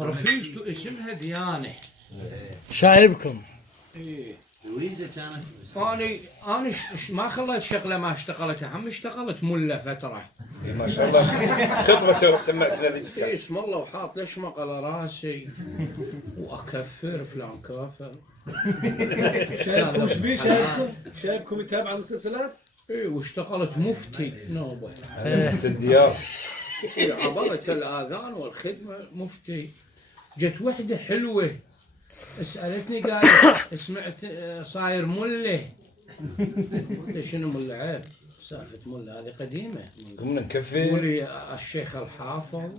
رفيجته اسمها ديانة. شايبكم. ايه لويزا كانت انا ما خليت شغله ما اشتغلتها، هم اشتغلت مله فتره. ما شاء الله خطبه سمعت ذيك الساعه. إيه اسم الله وحاط لشمق على راسي واكفر فلان كافر. شايبكم ايش بيه؟ شايبكم يتابع المسلسلات؟ ايه واشتغلت مفتي نوبه. مفتي الديار. عبرة الاذان والخدمه مفتي. جت وحده حلوه سالتني قالت سمعت صاير مله. شنو مله عيب؟ سالفه مله هذه قديمه. كنا نكفي. قولي الشيخ الحافظ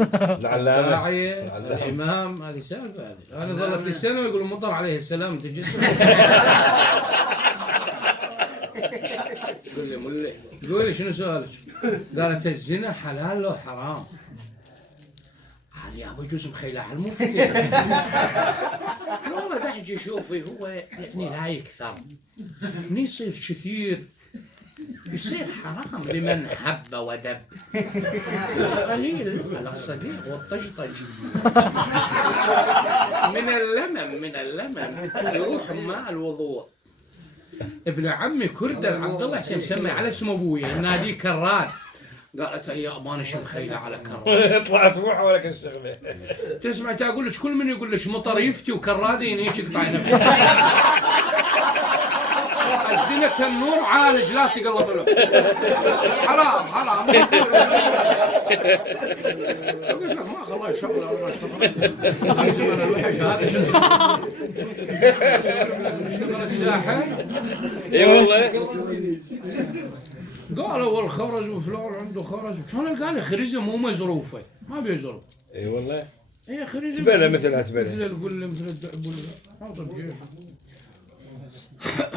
العلامه الداعية الامام، هذه سالفه هذه. انا ظلت لي سنه ويقولوا مطر عليه السلام تجسم. قول لي مله، قولي شنو سؤالك؟ قالت الزنا حلال لو حرام؟ هذه يا ابو جوز مخيله على المفتي. والله دحجي شوفي هو يعني لا يكثر، من يصير كثير يصير حرام لمن حب ودب. قليل على الصديق والطجطج. من اللمم يروح ماء الوضوء. ابن عمي كردل عبد الله حسين مسمي على اسم ابويا ناديه كراد. قالت يا ابانا شو مخيله على كراد. طلعت روحه ولا كالشغله. تسمع اقول لك كل من يقول لك مطر يفتي وكرادين هيك يقطع نفسه. الزنا كالنور عالج لا تقلب له. حرام حرام. قلت لك ما خلاص شغله والله اشتغل الساحر. اي والله. قالوا والخرز وفلان عنده خرز. كان قال خريزه مو مزروفه ما بيزرف. اي والله. هي خريزه تبنى مثلها تبنى. مثل القله مثل الدعبله. حاطط جيش.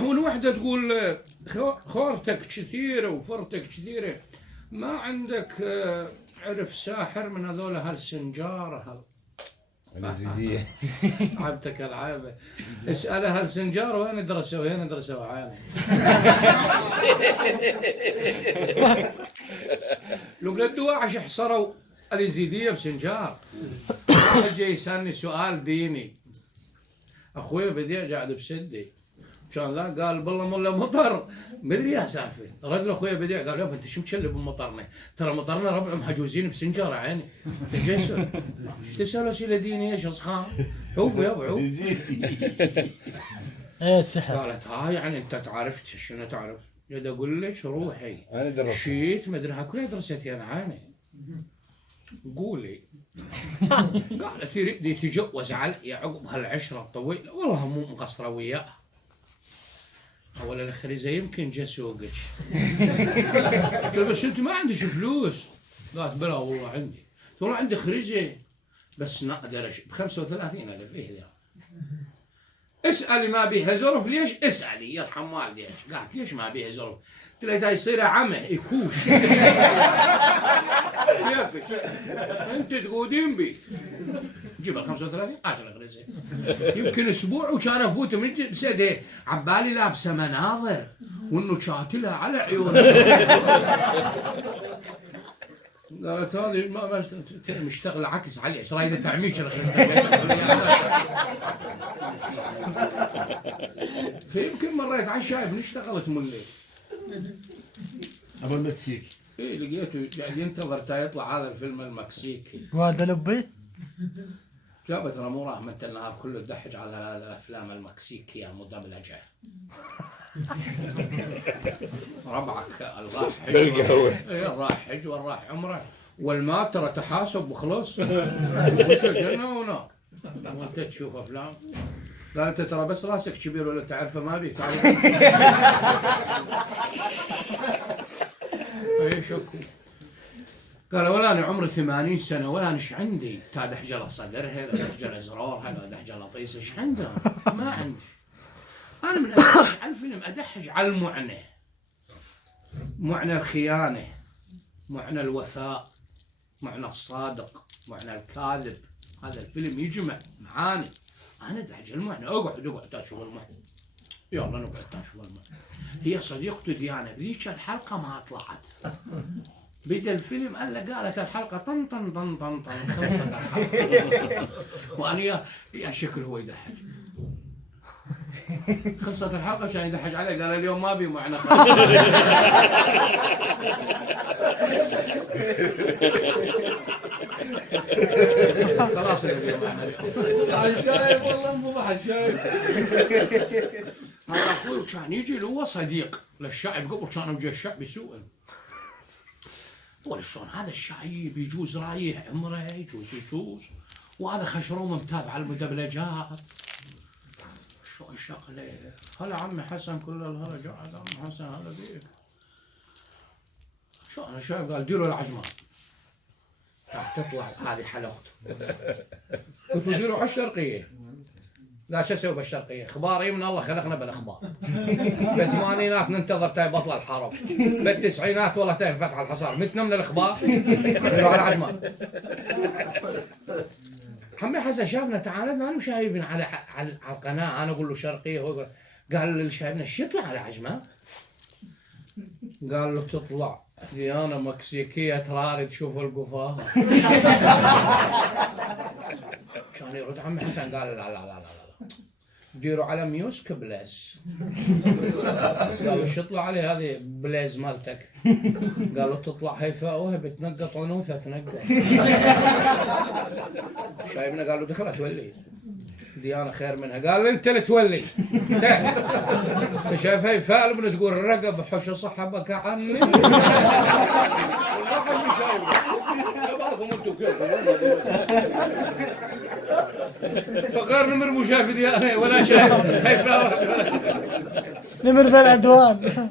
والوحده تقول خورتك كثيره وفرتك كثيره، ما عندك عرف ساحر من هذول هالسنجار الزيديه. عبتك العابه. اسالها هالسنجار وين درسوا عالم. لو قدوا عش حصروا اليزيديه بسنجار. واحد جاي يسالني سؤال ديني، اخوي بدي قاعد بسدي كان لا قال بالله ملا مطر مدري يا سالفه. رد اخوي بديع قال يابا انت شو مشلب بمطرنا؟ ترى مطرنا ربعهم حجوزين بسنجاره عيني. تجسر ايش تسال اسئله دينيه ايش اصخام؟ عوف يابا عوف. ايه السحر. قالت ها يعني انت تعرف شنو تعرف؟ جد اقول لك روحي انا درست. شيت مدري ها كلها درستي انا عيني. قولي. قالت يريد يتجوز علي عقب هالعشره الطويله والله مو مقصره وياها. اولا الخريزه يمكن جا سوقك. قلت بس انت ما عندك فلوس. قالت بلا والله عندي. والله عندي خريزه بس نقدر ب 35,000. ايه ذا؟ اسالي ما بيها زرف ليش؟ اسالي يرحم والديك. قالت ليش ما بيها زرف؟ قلت لها يصير عمى يكوش. كيفك؟ انت تقودين بي. جيب ال 35 10 خريزه. يمكن اسبوع وكان افوت من جلسه عبالي لابسه مناظر وانه شاتلها على عيونها. قالت هذه ما مشتغل عكس علي ايش رايده تعميك. فيمكن مريت على الشايب اشتغلت ملي. ابو المكسيك. ايه لقيته قاعد ينتظر تا يطلع هذا الفيلم المكسيكي. والد لبي؟ لا ترى مو رحمة النهار كله تدحج على هذه الافلام المكسيكيه المدبلجه. ربعك الراح حج بالقهوه. ايه الراح حج والراح عمره والمات ترى تحاسب وخلص. وش الجنه ونار وانت تشوف افلام. قال انت ترى بس راسك كبير ولا تعرفه ما بيك. اي شكو. قال ولا انا عمري 80 سنه ولا ايش عندي تا دحجله صدرها لا دحجله زرارها لا دحجله طيسه ايش عندها؟ ما عندي. انا من ادحج على الفيلم ادحج على المعنى. معنى الخيانه، معنى الوفاء، معنى الصادق، معنى الكاذب. هذا الفيلم يجمع معاني. انا ادحج المعنى. اقعد تشوف المعنى. يلا نقعد تشوف المعنى. هي صديقته ديانا بذيك الحلقه ما طلعت. بدا الفيلم قالت الحلقه طن طن طن طن طن خلصت الحلقه. وانا يا شكل هو يضحك. خلصت الحلقه عشان يضحك علي، قال اليوم ما بي معنا. خلاص اليوم الشايب والله انفضح الشايب. هذا اخوي كان يجي هو صديق للشعب قبل كانوا يجي الشعب يسوء. شلون هذا الشعيب يجوز رايح عمره يجوز وهذا خشروم متابع المدبلجات. شلون شغله هلا عمي حسن كل الهلا قاعد عمي حسن هلا بيك. شلون الشعب قال ديروا العجمان راح تطلع هذه حلقته. قلت ديروا على الشرقيه. لا شو اسوي بالشرقيه؟ اخبار من الله خلقنا بالاخبار. بالثمانينات ننتظر تاي بطل الحرب، بالتسعينات والله تاي فتح الحصار، متنا من الاخبار نروح على العجمان. عمي حسن شافنا تعالنا انا وشايبين على القناه، انا اقول له شرقيه هو يقول قال لشايبنا ايش يطلع على عجمان؟ قال له تطلع ديانه مكسيكيه ترارد تشوف القفاه. كان يرد عمي حسن قال لا لا لا لا ديروا على ميوسك بليز. قالوا ايش يطلع عليه هذه بليز مالتك؟ قالوا تطلع هيفاء وهي بتنقط عنوثه تنقط. شايفنا قالوا دخلها تولي ديانه خير منها. قال انت اللي تولي. انت شايف هيفاء ابن تقول الرقب حش صحبك عني. فغير نمر مو شايف ديانه ولا شايف هيفاء نمر بالعدوان.